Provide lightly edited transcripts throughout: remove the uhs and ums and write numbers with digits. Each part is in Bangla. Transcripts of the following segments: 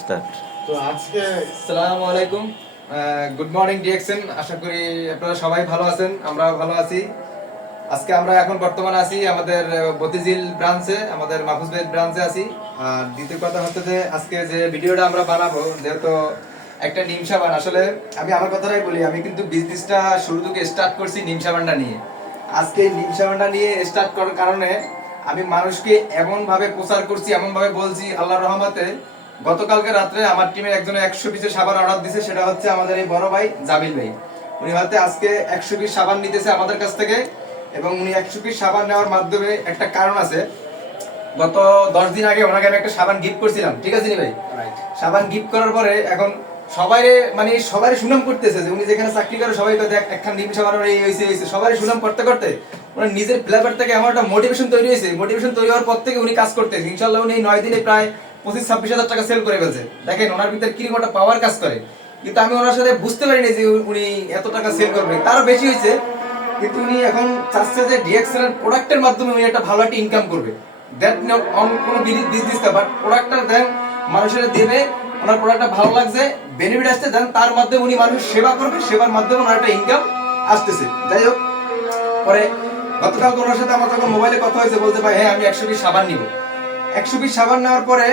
স্টার্ট। তো আজকে আসসালামু আলাইকুম, গুড মর্নিং ডিএক্সএন। আশা করি আপনারা সবাই ভালো আছেন, আমরাও ভালো আছি। আজকে আমরা এখন বর্তমানে আছি আমাদের মতিঝিল ব্রাঞ্চে, আমাদের মাহফুজ ভাইয়ের ব্রাঞ্চে আছি। আর দ্বিতীয় কথা হচ্ছে যে আজকে যে ভিডিওটা আমরা বানাবো, যেহেতু একটা নিম সাবান, আসলে আমি আমার কথাটাই বলি, আমি কিন্তু বিজনেসটা শুরু থেকে স্টার্ট করছি নিম সাবানটা নিয়ে। আজকে এই নিম সাবানটা নিয়ে স্টার্ট করার কারণে আমি মানুষকে এমন ভাবে প্রচার করছি, এমন ভাবে বলছি, আল্লাহর রহমতে গতকালকে রাত্রে আমার টিমের একজনে 100 পিসের সাবান অর্ডার দিয়েছে। সেটা হচ্ছে আমাদের এই বড় ভাই জামিল ভাই। উনি হয়তো আজকে 100 পিস সাবান নিতেছে আমাদের কাছ থেকে, এবং উনি 100 পিস সাবান নেওয়ার মাধ্যমে একটা কারণ আছে। গত 10 দিন আগে ওনাকে আমি একটা সাবান গিফট করছিলাম, ঠিক আছে নি ভাই? সাবান গিফট করার পরে এখন সবাই মানে সবাই সুনাম করতেছে যে উনি যেখানে চাকরি করে সবাই তো দেখ একখান নিম সাবান এই হয়েছে হয়েছে, সবাই সুনাম করতে করতে ওনার নিজের ফ্লেভার থেকে আমার একটা মোটিভেশন তৈরি হয়েছে। মোটিভেশন তৈরি হওয়ার পর থেকে উনি কাজ করতেছে। ইনশাল্লাহ উনি 9 দিনে প্রায় 25-26 হাজার টাকা সেল করে ফেলছে। দেখেন ওনার ভিতরে কিরকম একটা পাওয়ার কাজ করে। কিন্তু আমি ওনার সাথে বুঝতে পারিনি যে উনি এত টাকা সেল করবে, তারও বেশি হয়েছে। কিন্তু উনি এখন চাচ্ছে যে ডিএক্সএল এর প্রোডাক্টের মাধ্যমে উনি একটা ভালো একটা ইনকাম করবে। দ্যাট নট অন কোনো বিজনেস না, বাট প্রোডাক্টটা দেন মানুষের দেবে, ওনার প্রোডাক্টটা ভালো লাগছে, বেনিফিট আসছে, দেন তার মাধ্যমে উনি মানুষের সেবা করবে, সেবার মাধ্যমে ওনার একটা ইনকাম আসতেছে। যাই হোক, পরে গতকাল ওনার সাথে আমার যখন মোবাইলে কথা হয়েছে, বলতে ভাই হ্যাঁ আমি 100 পিস সাবান নিব। 100 পিস সাবান নেওয়ার পরে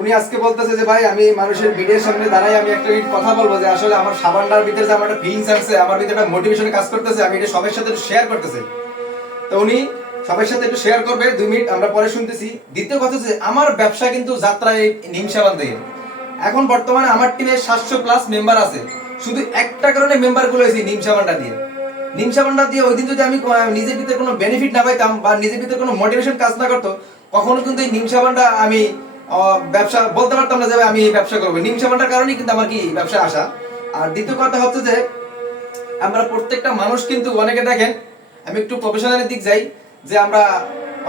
উনি আজকে বলতেছে যে ভাই আমি মানুষের ভিডিওর সামনে দাঁড়াই আমি একটা কথা বলবো যে আসলে আমার সাবানটার ভিতরে যে আমার একটা ফিলিংস আসছে, আমার ভিতরে একটা মোটিভেশন কাজ করতেছে, আমি এটা সবার সাথে শেয়ার করতেছি। তো উনি সবার সাথে একটু শেয়ার করবে, 2 মিনিট আমরা পরে শুনতেছি। দ্বিতীয় কথা হচ্ছে আমার ব্যবসা কিন্তু যাত্রায় নিম সাবান দিয়ে। এখন বর্তমানে আমার টিমে 700 প্লাস মেম্বার আছে, শুধু একটা কারণে মেম্বার গুলো হয়েছে নিম সাবানটা দিয়ে। নিম সাবানটা দিয়ে ওই দিন যদি আমি নিজের ভিতরে কোনো বেনিফিট না পাইতাম বা নিজের ভিতরে কোনো মোটিভেশন কাজ না করতো, কখনো কিন্তু এই নিম সাবানটা আমি ব্যবসা বলতে পারতাম না যে আমি এই ব্যবসা করবো। নিম সাবানটার কারণেই কিন্তু আমার কি ব্যবসা আসা। আর দ্বিতীয় কথা হচ্ছে যে আমরা প্রত্যেকটা মানুষ কিন্তু অনেকে দেখেন, আমি একটু প্রফেশনালের দিক যাই, যে আমরা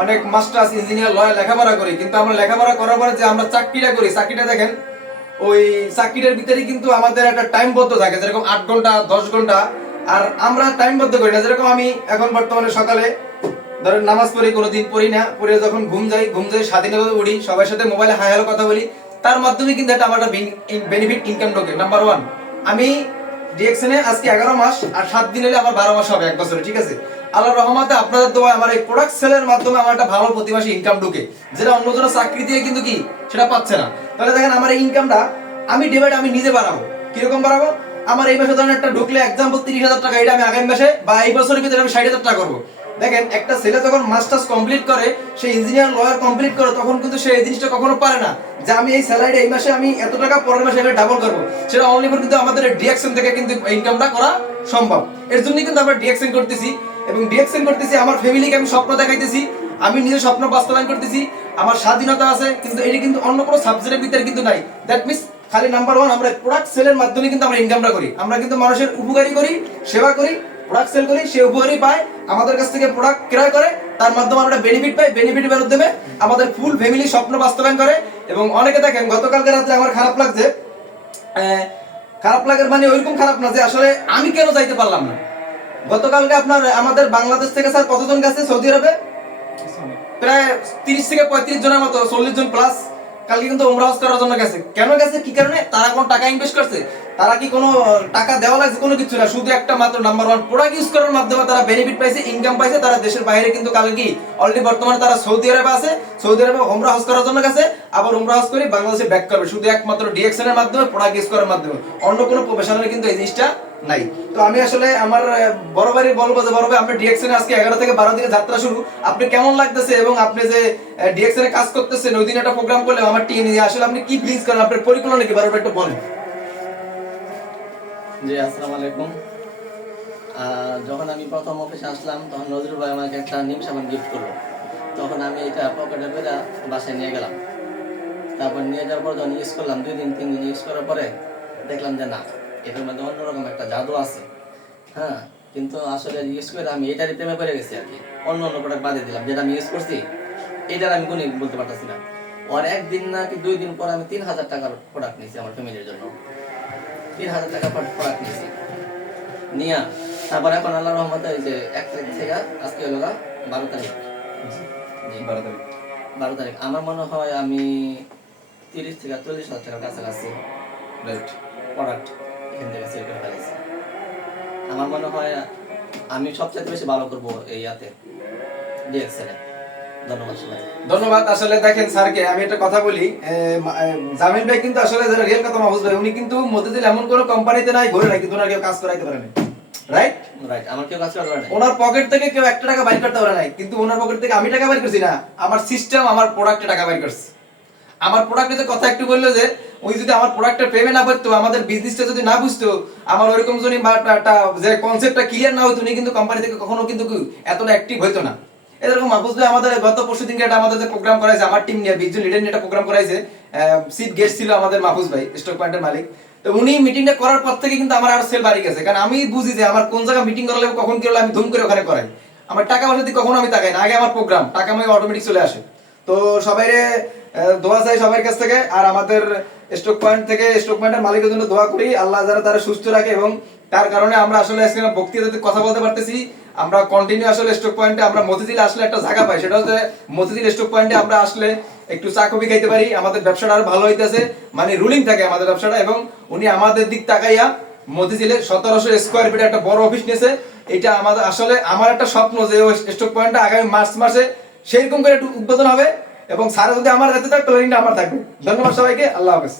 অনেক মাস্টার্স ইঞ্জিনিয়ার লয়ার লেখাপড়া করি, কিন্তু আমরা লেখাপড়া করার পরে যে আমরা চাকরিটা করি, চাকরিটা দেখেন ওই চাকরিটার ভিতরে কিন্তু আমাদের একটা টাইম বদ্ধ থাকে, যেরকম 8 ঘন্টা 10 ঘন্টা। আর আমরা টাইম বদ্ধ করি না, যেরকম আমি এখন বর্তমানে সকালে ধরেন নামাজ পড়ি, কোনোদিন পড়ি না, পড়ে যখন ঘুম যাই স্বাধীনভাবে উঠি, সবার সাথে মোবাইলে হাই হ্যালো কথা বলি, তার মাধ্যমে কিন্তু একটা আমার বেনিফিট ইনকাম ঢোকে। নাম্বার 1, আমি ডিএক্সএনে আজকে 11 মাস আর 7 দিন হলে আমার 12 মাস হবে, 1 বছরে, ঠিক আছে? আল্লাহর রহমতে আপনাদের দোয়ায় আমার এই প্রোডাক্ট সেলের মাধ্যমে আমার একটা ভালো প্রতি মাসে ইনকাম ঢোকে, যেটা অন্য জনের চাকরি দিয়ে কিন্তু কি সেটা পাচ্ছে না। তাহলে দেখেন আমার এই ইনকামটা আমি ডিভাইড আমি নিজে বাড়াবো। কিরকম বাড়াবো? আমার এই মাসে ধরেন একটা ঢুকলে এক্সাম্পল 30,000 টাকা, এটা আমি আগামী মাসে বা এই বছরের ভিতরে আমি 60,000 টাকা করবো। দেখেন একটা ছেলে যখন মাস্টার্স কমপ্লিট করে, সে ইঞ্জিনিয়ার লয়ার কমপ্লিট করে, তখন কিন্তু সে এই জিনিসটা কখনো পারে না যে আমি এই স্যালারি এই মাসে আমি এত টাকা পরের মাসে আমি ডাবল করবো। সেটা অনলি ফর কিন্তু আমাদের ডিএক্সএন থেকে কিন্তু ইনকামটা করা সম্ভব। এর জন্য কিন্তু আমরা ডিএক্সএন করতেছি, এবং ডিএক্সএন করতেছি আমার ফ্যামিলিকে আমি স্বপ্ন দেখাইতেছি, আমি নিজের স্বপ্ন বাস্তবায়ন করতেছি, আমার স্বাধীনতা আছে। কিন্তু এটা কিন্তু অন্য কোনো সাবজেক্টের ভিতরে কিন্তু নাই। দ্যাট মিন্স খালি নাম্বার 1 আমরা প্রোডাক্ট সেলের মাধ্যমে কিন্তু আমরা ইনকামটা করি। আমরা কিন্তু মানুষের উপকারী করি, সেবা করি, প্রোডাক্ট সেল করি, সে উপকারী পায়, আমাদের কাছ থেকে প্রোডাক্ট ক্রয় করে, তার মাধ্যমে আমরা বেনিফিট পাই, বেনিফিটের মাধ্যমে আমাদের ফুল ফ্যামিলি স্বপ্ন বাস্তবায়ন করে। এবং অনেকে দেখেন গতকালকে রাতে আমার খারাপ লাগছে, খারাপ লাগার মানে ওইরকম খারাপ না যে আসলে আমি কেন যাইতে পারলাম না। গতকালকে আপনার আমাদের বাংলাদেশ থেকে স্যার কতজন গেছে সৌদি আরবে? প্রায় 30 থেকে 35 জনের মতো, 40 জন প্লাস কালকে কিন্তু উমরা হজ করার জন্য গেছে। কেন গেছে, কি কারণে? তারা কোন টাকা ইনভেস্ট করছে? তারা কি কোনো টাকা দেওয়া লাগছে? কোনো কিছু না, শুধু একটা মাত্র নাম্বার 1 প্রোডাক্ট ইউজ করার মাধ্যমে তারা বেনিফিট পাইছে, ইনকাম পাইছে। তারা দেশের বাইরে কিন্তু কালকে কি অলরেডি বর্তমানে তারা সৌদি আরবে আছে, সৌদি আরবে উমরা হজ করার জন্য গেছে, আবার উমরা হজ করে বাংলাদেশে ব্যাক করবে, শুধু একমাত্র ডিএক্সএন এর মাধ্যমে, প্রোডাক্ট ইউজ করার মাধ্যমে। অন্য কোনো প্রফেশনাল কিন্তু এই জিনিসটা নাই। তো আমি আসলে আমার বড় ভাই বলবো যে বড় ভাই আপনি ডিএক্সএন এ আজকে 11 থেকে 12 দিনে যাত্রা শুরু, আপনি কেমন লাগতেছে? এবং আপনি যে ডিএক্সএন এ কাজ করতেছেন, ওই দিন একটা প্রোগ্রাম করলে আমার টিম নিয়ে, আসলে আপনি কি প্লিজ করেন, আপনার পরিকল্পনা কি, বারবার একটু বলেন। জি, আসসালামু আলাইকুম। যখন আমি প্রথম অফিসে আসলাম, তখন নজরুল ভাই আমাকে একটা নিম সাবান গিফট করলো। তখন আমি এটা পকেটে করে বাসায় নিয়ে গেলাম। তারপর নিয়ে যাওয়ার পর যখন ইউজ করলাম, 2 দিন 3 দিন ইউজ করার পরে দেখলাম যে না, এটার মধ্যে অন্যরকম একটা জাদু আছে। হ্যাঁ, কিন্তু আসলে ইউজ করে আমি এটারই প্রেমে পড়ে গেছি আর কি। অন্য অন্য প্রোডাক্ট বাদে দিলাম, যেটা আমি ইউজ করছি এটার আমি গুণই বলতে পারতেছি না। আর 1 দিন না কি 2 দিন পর আমি 3,000 টাকার প্রোডাক্ট নিয়েছি আমার ফ্যামিলির জন্য। 3,000 টাকার প্রোডাক্ট নিয়েছি নিয়া। তারপর এখন আল্লাহর রহমতে এই যে 1 তারিখ থেকে আজকে হলো 12 তারিখ। জি, 12 তারিখ। আমার মনে হয় আমি 30 থেকে 40 হাজার টাকার কাছাকাছি রাইট। প্রোডাক্ট এখান থেকে সেল করে ফেলেছি। আমার মনে হয় আমি সবচেয়ে বেশি ভালো করবো এই ইয়াতে ডিএক্সএল এ। ধন্যবাদ সবাই। ধন্যবাদ। আসলে দেখেন স্যারকে আমি একটা কথা বলি, জামিল ভাই কিন্তু আসলে যারা রিয়েল কথা মাহফুজ ভাই, উনি কিন্তু মতিঝিল এমন কোনো কোম্পানিতে নাই ঘুরে নাই কিন্তু ওনার কেউ কাজ করাইতে পারে না, রাইট? রাইট, আমার কেউ কাজ করা দরকার নেই। ওনার পকেট থেকে কেউ 1 টাকা বাইর করতে পারে নাই, কিন্তু ওনার পকেট থেকে আমি টাকা বাইর করছি না, আমার সিস্টেম আমার প্রোডাক্টে টাকা বাইর করছে। আমার প্রোডাক্টে যে কথা একটু বললো যে ওই যদি আমার প্রোডাক্টের পেমেন্ট না করতো, আমাদের বিজনেসটা যদি না বুঝতো, আমার ওইরকম যদি যে কনসেপ্টটা ক্লিয়ার না হতো, উনি কিন্তু কোম্পানি থেকে কখনো কিন্তু এতটা অ্যাক্টিভ হইতো না। এরকম মাহফুজ ভাই আমাদের গত পরশু দিনকে একটা আমাদের যে প্রোগ্রাম করাইছে, আমার টিম নিয়ে 20 জন লিডার নিয়ে একটা প্রোগ্রাম করাইছে, চিফ গেস্ট ছিল আমাদের মাহফুজ ভাই, স্টক পয়েন্টের মালিক। তো উনি মিটিংটা করার পর থেকে কিন্তু আমার আরো সেল বাড়ি গেছে, কারণ আমি বুঝি যে আমার কোন জায়গায় মিটিং করালে কখন কি হলো আমি ধুম করে ওখানে করাই। আমার টাকা পয়সা দিয়ে কখনো আমি তাকাই না, আগে আমার প্রোগ্রাম টাকা আমি অটোমেটিক চলে আসে। তো সবাইরে দোয়া চাই সবার কাছ থেকে, আর আমাদের স্টক পয়েন্ট থেকে স্টক পয়েন্টের মালিকের জন্য দোয়া করি, আল্লাহ যারা তারা সুস্থ রাখে, এবং তার কারণে আমরা আসলে আজকে বক্তৃতাতে কথা বলতে পারতেছি। আমরা কন্টিনিউ আসলে স্টক পয়েন্টে আমরা মতিঝিলে আসলে একটা জায়গা পাই, সেটা হচ্ছে মতিঝিল স্টক পয়েন্টে আমরা আসলে একটু চা কফি খাইতে পারি, আমাদের ব্যবসাটা আরো ভালো হইতেছে, মানে রুলিং থাকে আমাদের ব্যবসাটা। এবং উনি আমাদের দিক তাকাইয়া মতিঝিলে 1700 স্কয়ার ফিটে একটা বড় অফিস নিয়েছে। এটা আমাদের আসলে আমার একটা স্বপ্ন যে স্টক পয়েন্টটা আগামী মার্চ মাসে সেরকম করে একটু উদ্বোধন হবে, এবং স্যার যদি আমার হাতে থাকে প্ল্যানিংটা আমার থাকবে। ধন্যবাদ সবাইকে, আল্লাহ হাফেজ।